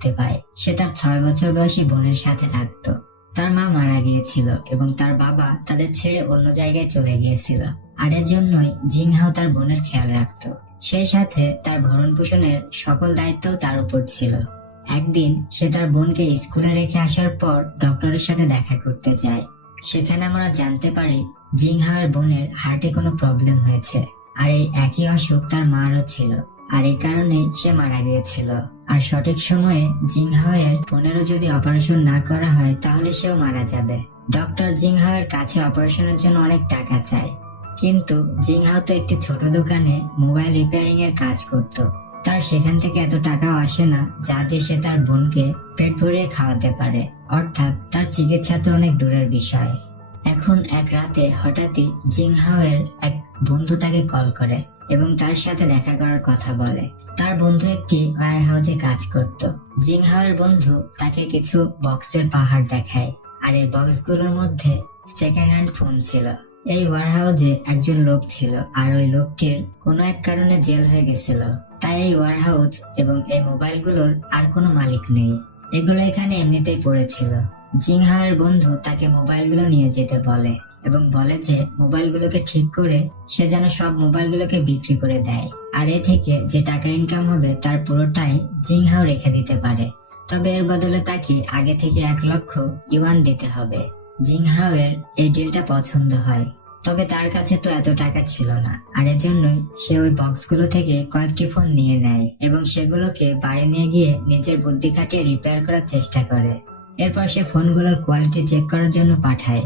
দেখতে পায় সে তার 6 বছর বয়সী বোনের সাথে থাকতো। তার মা মারা গিয়েছিল এবং তার বাবা তাদের ছেড়ে অন্য জায়গায় চলে গিয়েছিল, আর এর জন্যই জিংহাও তার বোনের খেয়াল রাখতো। সেই সাথে তার ভরণ পোষণের সকল দায়িত্ব তার উপর ছিল। একদিন সে তার বোনকে স্কুলে রেখে আসার পর ডক্টরের সাথে দেখা করতে যায়। সেখানে আমরা জানতে পারি জিংহাওয়ের বোনের হার্টে কোনো প্রবলেম হয়েছে, আর এই একই অসুখ তার মারও ছিল, আর এই কারণেই সে মারা গিয়েছিল। আর সঠিক সময়ে জিংহাওয়ের বোনেরও যদি অপারেশন না করা হয় তাহলে সেও মারা যাবে। ডক্টর জিংহাওয়ের কাছে অপারেশনের জন্য অনেক টাকা চায়, কিন্তু জিংহাও তো একটি ছোট দোকানে মোবাইল রিপেয়ারিং এর কাজ করত। তার সেখান থেকে এত টাকাও আসে না যা দিয়ে সে তার বোনকে পেট ভরিয়ে খাওয়াতে পারে, অর্থাৎ তার চিকিৎসা তো অনেক দূরের বিষয়। এখন এক রাতে হঠাৎই জিংহাওয়ের এক বন্ধু তাকে কল করে এবং তার সাথে দেখা করার কথা বলে। তার বন্ধু একটি ওয়্যার হাউসে কাজ করত। জিংহাওয়ের বন্ধু তাকে কিছু বক্সের পাহাড় দেখায়, আর এই বক্সগুলোর মধ্যে সেকেন্ড হ্যান্ড ফোন ছিল। এই ওয়্যার হাউসে একজন লোক ছিল, আর ওই লোকটির কোনো এক কারণে জেল হয়ে গেছিল, তাই এই ওয়্যার হাউস এবং এই মোবাইলগুলোর আর কোনো মালিক নেই। এগুলো এখানে এমনিতেই পড়েছিল। জিংহাওয়ের বন্ধু তাকে মোবাইলগুলো নিয়ে যেতে বলে এবং বলে যে মোবাইলগুলোকে ঠিক করে সে যেন সব মোবাইলগুলোকে বিক্রি করে দেয়, আর এ থেকে যে টাকা ইনকাম হবে তার পুরোটাই জিংহাও রেখে দিতে পারে। তবে এর বদলে তাকে আগে থেকে 1,00,000 ইউয়ান দিতে হবে। জিংহাওয়ের এই ডিলটা পছন্দ হয়, তবে তার কাছে তো এত টাকা ছিল না, আর এর জন্যই সে ওই বক্সগুলো থেকে কয়েকটি ফোন নিয়ে নেয় এবং সেগুলোকে বাড়ি নিয়ে গিয়ে নিজের বুদ্ধি খাটিয়ে রিপেয়ার করার চেষ্টা করে। এরপর সে ফোনগুলোর কোয়ালিটি চেক করার জন্য পাঠায়।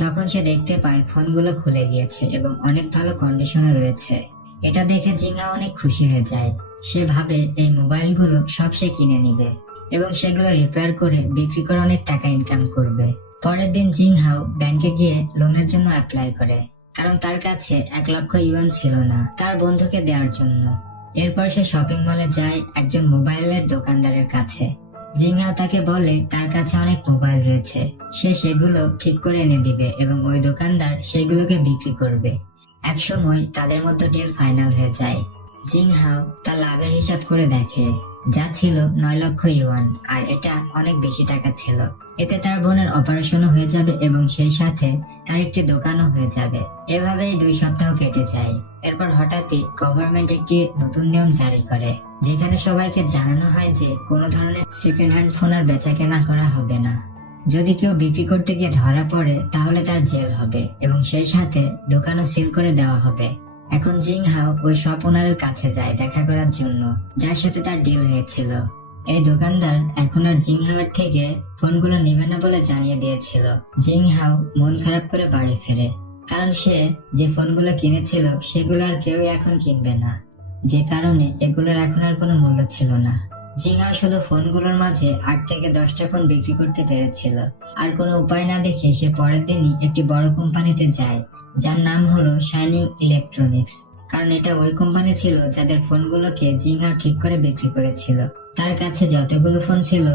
তখন সে দেখতে পায় ফোনগুলো খুলে গিয়েছে এবং অনেক ভালো কন্ডিশনে রয়েছে। এটা দেখে জিংহাও অনেক খুশি হয়ে যায়। সে ভাবে এই মোবাইলগুলো সব সে কিনে নিবে এবং সেগুলো রিপেয়ার করে বিক্রি করে অনেক টাকা ইনকাম করবে। পরের দিন জিংহাও ব্যাংকে গিয়ে লোনের জন্য অ্যাপ্লাই করে, কারণ তার কাছে 1,00,000 ইউয়ান ছিল না তার বন্ধুকে দেওয়ার জন্য। এরপর সে শপিং মলে যায় একজন মোবাইলের দোকানদারের কাছে। জিংহাও তাকে বলে তার কাছে অনেক মোবাইল রয়েছে, সে সেগুলো ঠিক করে এনে দিবে এবং ওই দোকানদার সেগুলোকে বিক্রি করবে। একসময় তাদের মধ্যে ডিল ফাইনাল হয়ে যায়। জিংহাও তার লাভের হিসাব করে দেখে, যা ছিল 9,00,000 ইউয়ান, আর এটা অনেক বেশি টাকা ছিল। এতে তার বোনের অপারেশনও হয়ে যাবে এবং সেই সাথে তার একটি দোকানও হয়ে যাবে। এভাবেই 2 সপ্তাহ কেটে যায়। এরপর হঠাৎই গভর্নমেন্ট একটি নতুন নিয়ম জারি করে, যেখানে সবাইকে জানানো হয় যে কোনো ধরনের সেকেন্ড হ্যান্ড ফোন আর বেচা কেনা করা হবে না। যদি কেউ বিক্রি করতে গিয়ে ধরা পড়ে তাহলে তার জেল হবে এবং সেই সাথে দোকানও সিল করে দেওয়া হবে। এখন জিংহাও ওই শপ ওনারের কাছে যায় দেখা করার জন্য, যার সাথে তার ডিল হয়েছিল। এই দোকানদার এখন আর জিংহাওয়ের থেকে ফোনগুলো নেবে না বলে জানিয়ে দিয়েছিল। জিংহাও মন খারাপ করে বাড়ি ফেরে, কারণ সে যে ফোনগুলো কিনেছিল সেগুলো আর কেউ এখন কিনবে না, যে কারণে এগুলোর এখন আর কোনো মূল্য ছিল না। জিংহাও শুধু ফোনগুলোর মাঝে 8 থেকে 10টা ফোন বিক্রি করতে পেরেছিল। আর কোনো উপায় না দেখে সে পরের দিনই একটি বড় কোম্পানিতে যায়, যার নাম হলো শাইনিং ইলেকট্রনিক্স, কারণ এটা ওই কোম্পানি ছিল যাদের ফোনগুলোকে জিংহাও ঠিক করে বিক্রি করেছিল। তার কাছে যতগুলো ফোন ছিল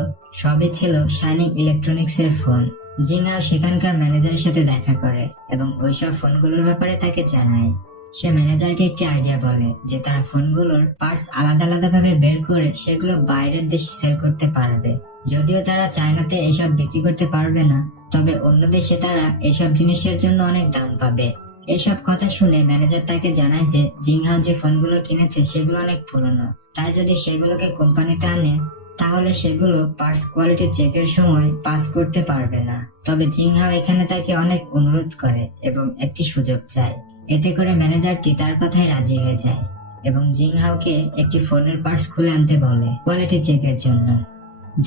সবই ছিল শাইনিং ইলেকট্রনিক্স এর ফোন। জিংহাও সেখানকার ম্যানেজারের সাথে দেখা করে এবং ওইসব ফোনগুলোর ব্যাপারে তাকে জানায়। সে ম্যানেজারকে একটি আইডিয়া বলে যে তারা ফোনগুলোর পার্টস আলাদা আলাদা ভাবে বের করে সেগুলো বাইরের দেশে সেল করতে পারবে। যদিও তারা চায়নাতে এসব বিক্রি করতে পারবে না, তবে অন্য দেশে তারা এসব জিনিসের জন্য অনেক দাম পাবে। এসব কথা শুনে ম্যানেজার তাকে জানায় যে জিংহাও যে ফোনগুলো কিনেছে সেগুলো অনেক পুরনো, তাই যদি সেগুলোকে কোম্পানিতে আনে তাহলে সেগুলো পার্টস কোয়ালিটি চেকের সময় পাস করতে পারবে না। তবে জিংহাও এখানে তাকে অনেক অনুরোধ করে এবং একটি সুযোগ চায়। এতে করে ম্যানেজারটি তার কথায় রাজি হয়ে যায় এবং জিংহাওকে একটি ফোনের পার্টস খুলে আনতে বলে কোয়ালিটি চেকের জন্য।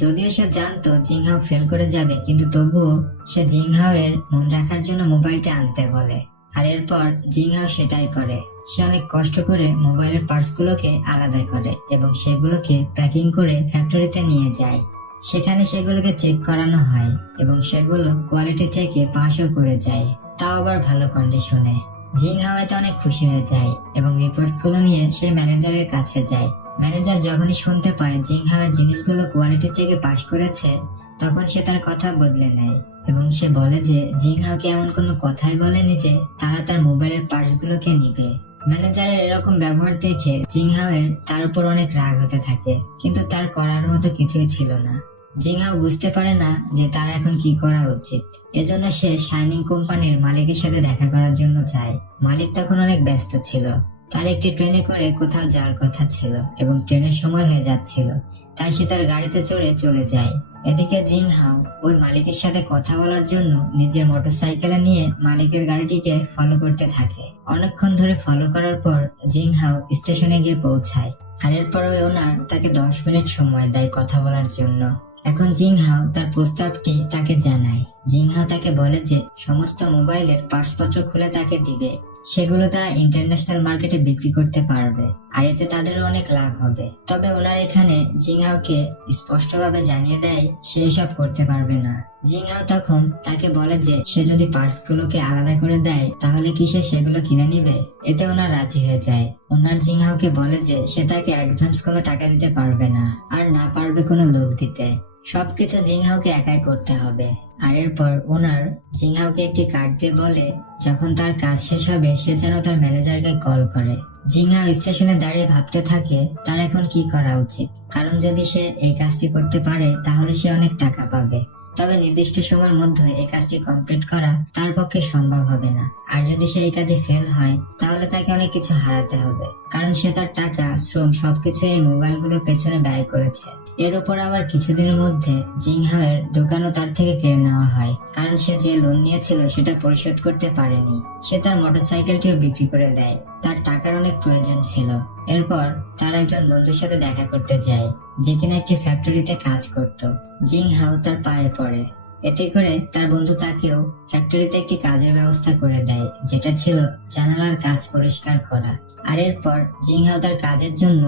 যদিও সে জানতো জিংহাও ফেল করে যাবে, কিন্তু তবুও সে জিংহাও এর মন রাখার জন্য মোবাইলটা আনতে বলে। আর এরপর জিংহাও সেটাই করে। সে অনেক কষ্ট করে মোবাইলের পার্টস গুলোকে আলাদা করে এবং সেগুলোকে প্যাকিং করে ফ্যাক্টরিতে নিয়ে যায়। সেখানে সেগুলোকে চেক করানো হয় এবং সেগুলো কোয়ালিটি চেকে পাসও করে যায়, তাও আবার ভালো কন্ডিশনে। জিংহাও এতে অনেক খুশি হয়ে যায় এবং রিপোর্টস গুলো নিয়ে সে ম্যানেজারের কাছে যায়। ম্যানেজার যখনই শুনতে পায় জিংহাওয়ের জিনিসগুলো কোয়ালিটি চেকে পাস করেছে, তখন সে তার কথা বদলে নেয় এবং সে বলে যে জিংহাওকে এমন কোনো কথাই বলেনি যে তারা তার মোবাইলের পার্টস গুলোকে নিবে। ম্যানেজারের এরকম ব্যবহার দেখে জিংহাওয়ের তার উপর অনেক রাগ হতে থাকে, কিন্তু তার করার মতো কিছুই ছিল না। জিংহাও বুঝতে পারে না যে তার এখন কি করা উচিত। এজন্য সে শাইনিং কোম্পানির মালিকের সাথে দেখা করার জন্য চায়। মালিক তখন অনেক ব্যস্ত ছিল, তার একটি ট্রেনে করে কোথাও যাওয়ার কথা ছিল এবং ট্রেনের সময় হয়ে যাচ্ছিল, তাই সে তার গাড়িতে চড়ে চলে যায়। এদিকে জিংহাও ওই মালিকের সাথে কথা বলার জন্য নিজের মোটরসাইকেলে নিয়ে মালিকের গাড়িটিকে ফলো করতে থাকে। অনেকক্ষণ ধরে ফলো করার পর জিংহাও স্টেশনে গিয়ে পৌঁছায়, আর এরপর ওই ওনার তাকে 10 মিনিট সময় দেয় কথা বলার জন্য। এখন জিংহাও তার প্রস্তাবটি তাকে জানায়। জিংহাও তাকে বলে যে সমস্ত মোবাইলের পার্টসপত্র খুলে তাকে দিবে, সেগুলো তারা ইন্টারন্যাশনাল মার্কেটে বিক্রি করতে পারবে, আর এতে তাদেরও অনেক লাভ হবে। তবে ওনার এখানে জিংহাওকে স্পষ্টভাবে জানিয়ে দেয় সে এসব করতে পারবে না। জিংহাও তখন তাকে বলে যে সে যদি পার্টসগুলোকে আলাদা করে দেয় তাহলে কি সে সেগুলো কিনে নিবে। এতে ওনার রাজি হয়ে যায়। ওনার জিংহাওকে বলে যে সে তাকে অ্যাডভান্স কোনো টাকা দিতে পারবে না, আর না পারবে কোনো লোক দিতে। সবকিছু জিংহাওকে একাই করতে হবে। আর এরপর ওনার জিংহাওকে একটি কার্ড দিয়ে বলে যখন তার কাজ শেষ হবে সে যেন তার ম্যানেজারকে কল করে। জিংহাও স্টেশনে দাঁড়িয়ে ভাবতে থাকে তার এখন কি করা উচিত, কারণ যদি সে এই কাজটি করতে পারে তাহলে সে অনেক টাকা পাবে। তবে নির্দিষ্ট সময়ের মধ্যে এই কাজটি কমপ্লিট করা তার পক্ষে সম্ভব হবে না, আর যদি সে এই কাজে ফেল হয় তাহলে তাকে অনেক কিছু হারাতে হবে, কারণ সে তার টাকা, শ্রম সবকিছু এই মোবাইলগুলোর পেছনে ব্যয় করেছে। এর উপর আবার কিছুদিনের মধ্যে জিংহাওয়ের দোকানও তার থেকে কেড়ে নেওয়া হয়, কারণ সে যে লোন নিয়েছিল সেটা পরিশোধ করতে পারেনি। সে তার মোটরসাইকেলটিও বিক্রি করে দেয়, তার টাকার অনেক প্রয়োজন ছিল। এরপর তার একজন বন্ধুর সাথে দেখা করতে যায় যে কিনা একটি ফ্যাক্টরিতে কাজ করত। জিংহাও তার পায়ে পড়ে, এতে করে তার বন্ধু তাকেও ফ্যাক্টরিতে একটি কাজের ব্যবস্থা করে দেয়, যেটা ছিল জানালার কাজ পরিষ্কার করা। আর এরপর জিংহাও তার কাজের জন্য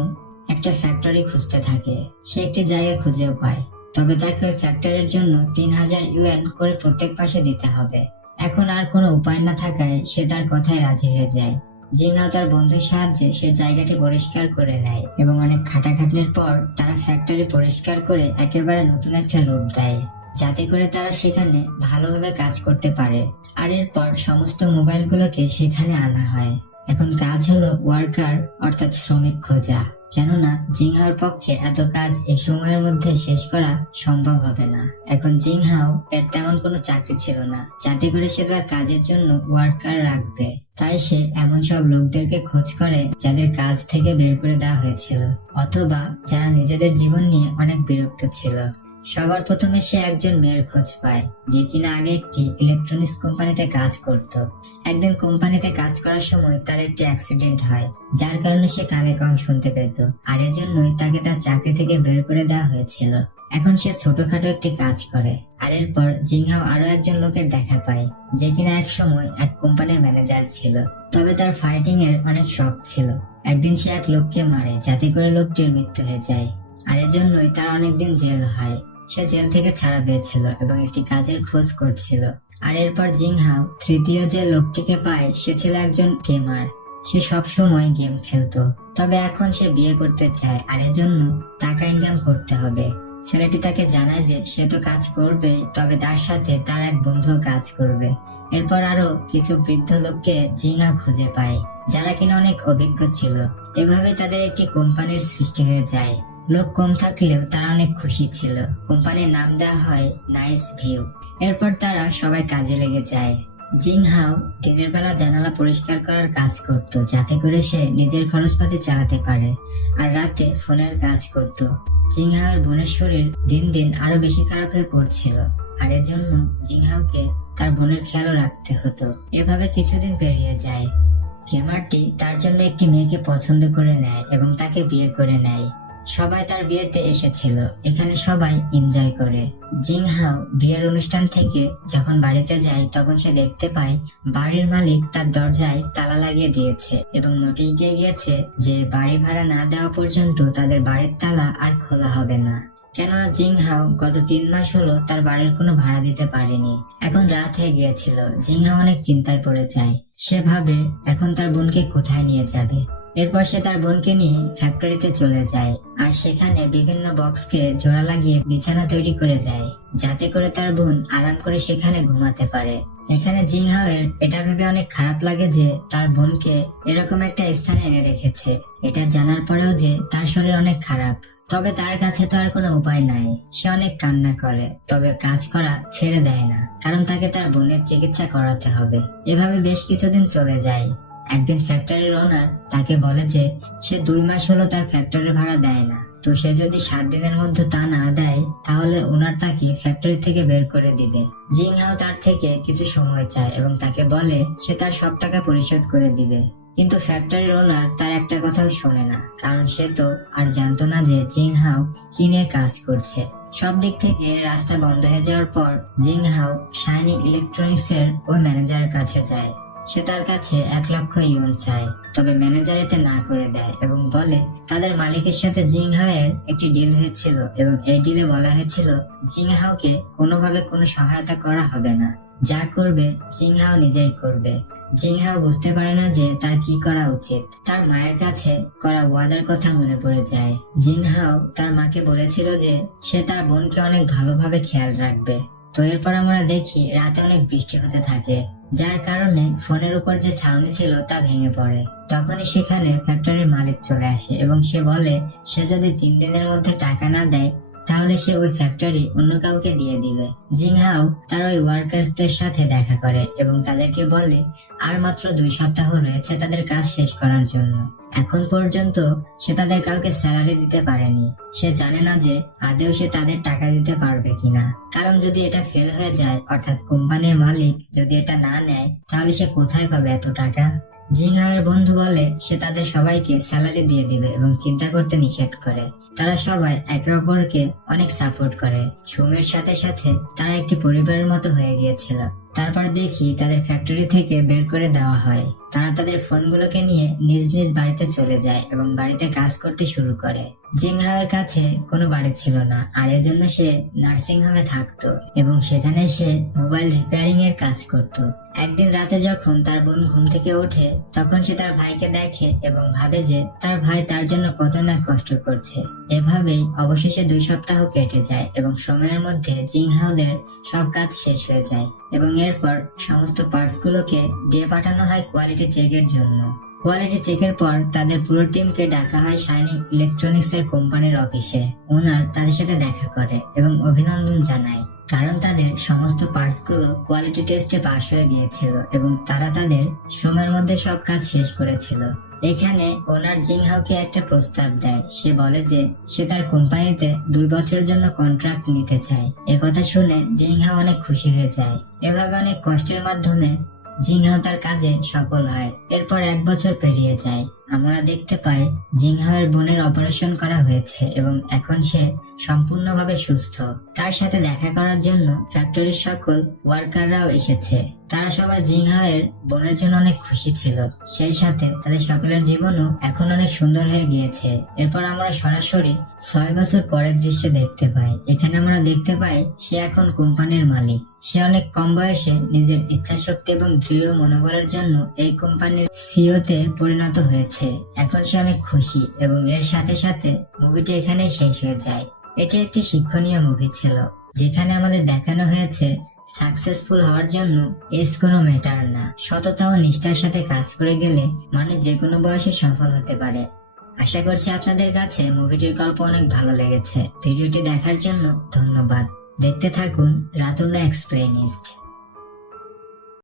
একটা ফ্যাক্টরি খুঁজতে থাকে। সে একটি জায়গা খুঁজেও পায়, তবে তাকে ওই ফ্যাক্টরির জন্য 3000 ইউএন করে প্রত্যেক মাসে দিতে হবে। এখন আর কোনো উপায় না থাকায় সে তার কথায় রাজি হয়ে যায়। জিংহাও তার বন্ধুর সাহায্যে সে জায়গাটি পরিষ্কার করে নেয় এবং অনেক খাটাখাটনির পর তারা ফ্যাক্টরি পরিষ্কার করে একেবারে নতুন একটা রূপ দেয়, যাতে করে তারা সেখানে ভালোভাবে কাজ করতে পারে। আর এরপর সমস্ত মোবাইলগুলোকে সেখানে আনা হয়। এখন কাজ হলো ওয়ার্কার অর্থাৎ শ্রমিক খোঁজা, কেননা জিংহাওর পক্ষে এত কাজ এই সময়ের মধ্যে শেষ করা সম্ভব হবে না। এখন জিংহাও এর তেমন কোনো চাকরি ছিল না যাতে করে সে তার কাজের জন্য ওয়ার্কার রাখবে, তাই সে এমন সব লোকদেরকে খোঁজ করে যাদের কাজ থেকে বের করে দেওয়া হয়েছিল, অথবা যারা নিজেদের জীবন নিয়ে অনেক বিরক্ত ছিল। সবার প্রথমে সে একজন মেয়ের খোঁজ পায় যে কিনা আগে একটি ইলেকট্রনিক্স কোম্পানিতে কাজ করত। একদিন কোম্পানিতে কাজ করার সময় তার একটি অ্যাক্সিডেন্ট হয়, যার কারণে সে কানে কম শুনতে পেত, আর এজন্যই তাকে তার চাকরি থেকে বের করে দেওয়া হয়েছিল। এখন সে ছোটখাটো একটি কাজ করে। আর এরপর জিংহাও আরো একজন লোকের দেখা পায় যে কিনা এক সময় এক কোম্পানির ম্যানেজার ছিল, তবে তার ফাইটিং এর অনেক শখ ছিল। একদিন সে এক লোককে মারে যাতে করে লোকটির মৃত্যু হয়ে যায়, আর এজন্যই তার অনেকদিন জেল হয়। সে জেল থেকে ছাড়া পেয়েছিল এবং একটি কাজের খোঁজ করছিল। আর এরপর জিংহাও তৃতীয় যে লোকটিকে পায় সে ছিল একজন গেমার। সে সব সময় গেম খেলতো, তবে এখন সে বিয়ে করতে চায়, আর এজন্য টাকা ইনকাম করতে হবে। ছেলেটি তাকে জানায় যে সে তো কাজ করবে, তবে তার সাথে তার এক বন্ধু কাজ করবে। এরপর আরো কিছু বৃদ্ধ লোককে জিংহাও খুঁজে পায় যারা কিনা অনেক অভিজ্ঞ ছিল। এভাবে তাদের একটি কোম্পানির সৃষ্টি হয়ে যায়। লোক কম থাকলেও তারা অনেক খুশি ছিল। কোম্পানির নাম দেওয়া হয় নাইস ভিউ। এরপর তারা সবাই কাজে লেগে যায়। জিংহাও দিনের বেলা জানালা পরিষ্কার করার কাজ করত যাতে করে সে নিজের খরচপাতি চালাতে পারে, আর রাতে ফোনের কাজ করত। জিংহাওয়ের বোনের শরীর দিন দিন আরো বেশি খারাপ হয়ে পড়ছিল, আর এর জন্য জিংহাওকে তার বোনের খেয়ালও রাখতে হতো। এভাবে কিছুদিন পেরিয়ে যায়। গেমারটি তার জন্য একটি মেয়েকে পছন্দ করে নেয় এবং তাকে বিয়ে করে নেয়। সবাই তার বিয়েতে এসেছিল, এখানে সবাই এনজয় করে। জিংহাও বিয়ের অনুষ্ঠান থেকে যখন বাড়িতে যায় তখন সে দেখতে পায় বাড়ির মালিক তার দরজায় তালা লাগিয়ে দিয়েছে এবং নোটিশ দিয়ে গিয়েছে যে বাড়ি ভাড়া না দেওয়া পর্যন্ত তাদের বাড়ির তালা আর খোলা হবে না। কেননা জিংহাও গত 3 মাস হলো তার বাড়ির কোনো ভাড়া দিতে পারেনি। এখন রাত হয়ে গিয়েছিল। জিংহাও অনেক চিন্তায় পড়ে যায়। সে ভাবে এখন তার বোনকে কোথায় নিয়ে যাবে। এরপর সে তার বোনকে নিয়ে ফ্যাক্টরিতে চলে যায় আর সেখানে বিভিন্ন বক্সকে জোড়া লাগিয়ে বিছানা তৈরি করে দেয়, যাতে করে তার বোন আরাম করে সেখানে ঘুমাতে পারে। এখানে জিংহাও এর এটা ভেবে অনেক খারাপ লাগে যে তার বোনকে এরকম একটা স্থানে এনে রেখেছে। এটা জানার পরেও যে তার শরীর অনেক খারাপ, তবে তার কাছে তো আর কোনো উপায় নাই। সে অনেক কান্না করে, তবে কাজ করা ছেড়ে দেয় না, কারণ তাকে তার বোনের চিকিৎসা করাতে হবে। এভাবে বেশ কিছুদিন চলে যায়। একদিন ফ্যাক্টরির ওনার তাকে বলে যে সে 2 মাস হলো তার ফ্যাক্টরির ভাড়া দেয় না, তো সে যদি 7 দিনের মধ্যে তা না দেয় তাহলে ওনার তাকে ফ্যাক্টরি থেকে বের করে দিবে। জিংহাও তার থেকে কিছু সময় চায় এবং তাকে বলে সে তার সব টাকা পরিশোধ করে দিবে। কিন্তু ফ্যাক্টরির ওনার তার একটা কথাও শোনে না, কারণ সে তো আর জানতো না যে জিংহাও কি নিয়ে কাজ করছে। সব দিক থেকে রাস্তা বন্ধ হয়ে যাওয়ার পর জিংহাও শাইনি ইলেকট্রনিক্স এর ওই ম্যানেজারের কাছে যায়। সে তার কাছে 1 লক্ষ ইউন চায়, তবে ম্যানেজার এতে না করে দেয় এবং বলে তাদের মালিকের সাথে জিংহাও এর একটি ডিল হয়েছিল এবং এই ডিলে বলা হয়েছিল জিংহাওকে কোনোভাবে কোনো সহায়তা করা হবে না, যা করবে জিংহাও নিজেই করবে। জিংহাও বুঝতে পারে না যে তার কি করা উচিত। তার মায়ের কাছে করা ওয়াদার কথা মনে পড়ে যায়। জিংহাও তার মাকে বলেছিল যে সে তার বোনকে অনেক ভালোভাবে খেয়াল রাখবে। তো এরপর আমরা দেখি রাতে অনেক বৃষ্টি হতে থাকে, যার কারণে ফোনের উপর যে ছাউনি ছিল তা ভেঙে পড়ে। তখনই সেখানে ফ্যাক্টরির মালিক চলে আসে এবং সে বলে সে যদি 3 দিনের মধ্যে টাকা না দেয় তাহলে সে ওই ফ্যাক্টরি অন্য কাউকে দিয়ে দিবে। জিংহাও তার ওই ওয়ার্কার্সদের সাথে দেখা করে এবং তাদেরকে বলে আর মাত্র 2 সপ্তাহ রয়েছে তাদের কাজ শেষ করার জন্য। এখন পর্যন্ত সে তাদের কাউকে স্যালারি দিতে পারেনি। সে জানে না যে আদেও সে তাদের টাকা দিতে পারবে কিনা, কারণ যদি এটা ফেল হয়ে যায়, অর্থাৎ কোম্পানির মালিক যদি এটা না নেয়, তাহলে সে কোথায় পাবে এত টাকা। জিংহাওয়ের বন্ধু বলে সে তাদের সবাইকে স্যালারি দিয়ে দিবে এবং চিন্তা করতে নিষেধ করে। তারা সবাই একে অপরকে অনেক সাপোর্ট করে। সময়ের সাথে সাথে তারা একটি পরিবারের মতো হয়ে গিয়েছিল। তারপর দেখি তাদের ফ্যাক্টরি থেকে বের করে দেওয়া হয়। তারা তাদের ফোনগুলোকে নিয়ে নিজ নিজ বাড়িতে চলে যায় এবং বাড়িতে কাজ করতে শুরু করে। জিংহাওয়ের কাছে কোনো বাড়ি ছিল না, আর এজন্য সে নার্সিং হোমে থাকতো এবং সেখানে সে মোবাইল রিপেয়ারিং এর কাজ করত। একদিন রাতে যখন তার বোন ঘুম থেকে ওঠে তখন সে তার ভাইকে দেখে এবং ভাবে যে তার ভাই তার জন্য কত না কষ্ট করছে। এভাবেই অবশেষে 2 সপ্তাহ কেটে যায় এবং সময়ের মধ্যে জিংহাওদের সব কাজ শেষ হয়ে যায় এবং এরপর সমস্ত পার্টস গুলোকে দিয়ে পাঠানো হয় কোয়ালিটি চেকের জন্য। কোয়ালিটি চেকের পর তাদের পুরো টিমকে ডাকা হয় শাইনি ইলেকট্রনিক্স এর কোম্পানির অফিসে। ওনার তাদের সাথে দেখা করে এবং অভিনন্দন জানায়, কারণ তাদের সমস্ত পার্টস গুলো কোয়ালিটি টেস্টে পাস হয়ে গিয়েছিল এবং তারা তাদের সময়ের মধ্যে সব কাজ শেষ করেছিল। এখানে ওনার জিংহাওকে একটা প্রস্তাব দেয়। সে বলে যে সে তার কোম্পানিতে 2 বছরের জন্য কন্ট্রাক্ট নিতে চায়। একথা শুনে জিংহাও অনেক খুশি হয়ে যায়। এভাবে অনেক কষ্টের মাধ্যমে জিংহাও তার কাজে সফল হয়। এরপর 1 বছর পেরিয়ে যায়। আমরা দেখতে পাই জিংহাওয়ের বোনের অপারেশন করা হয়েছে এবং এখন সে সম্পূর্ণভাবে সুস্থ। তার সাথে দেখা করার জন্য ফ্যাক্টরির সকল ওয়ার্কাররাও এসেছে। তারা সবাই জিংহাওয়ের বোনের জন্য অনেক খুশি ছিল। সেই সাথে তাদের সকলের জীবনও এখন অনেক সুন্দর হয়ে গিয়েছে। এরপর আমরা সরাসরি 6 বছর পরের দৃশ্য দেখতে পাই। এখানে আমরা দেখতে পাই সে এখন কোম্পানির মালিক। সে অনেক কম বয়সে নিজের ইচ্ছা শক্তি এবং দৃঢ় মনোবলের জন্য এই কোম্পানির সিইও তে পরিণত হয়েছে। এখন সে অনেক খুশি এবং এর সাথে সাথে মুভিটি এখানেই শেষ হয়ে যায়। এটি একটি শিক্ষণীয় মুভি ছিল, যেখানে আমাদের দেখানো হয়েছে সাকসেসফুল হওয়ার জন্য এজ কোনো ম্যাটার না। সততা ও নিষ্ঠার সাথে কাজ করে গেলে মানুষ যে কোনো বয়সে সফল হতে পারে। আশা করছি আপনাদের কাছে মুভিটির গল্প অনেক ভালো লেগেছে। ভিডিওটি দেখার জন্য ধন্যবাদ। দেখতে থাকুন রাতুল্লাহ এক্সপ্লেনিস্ট।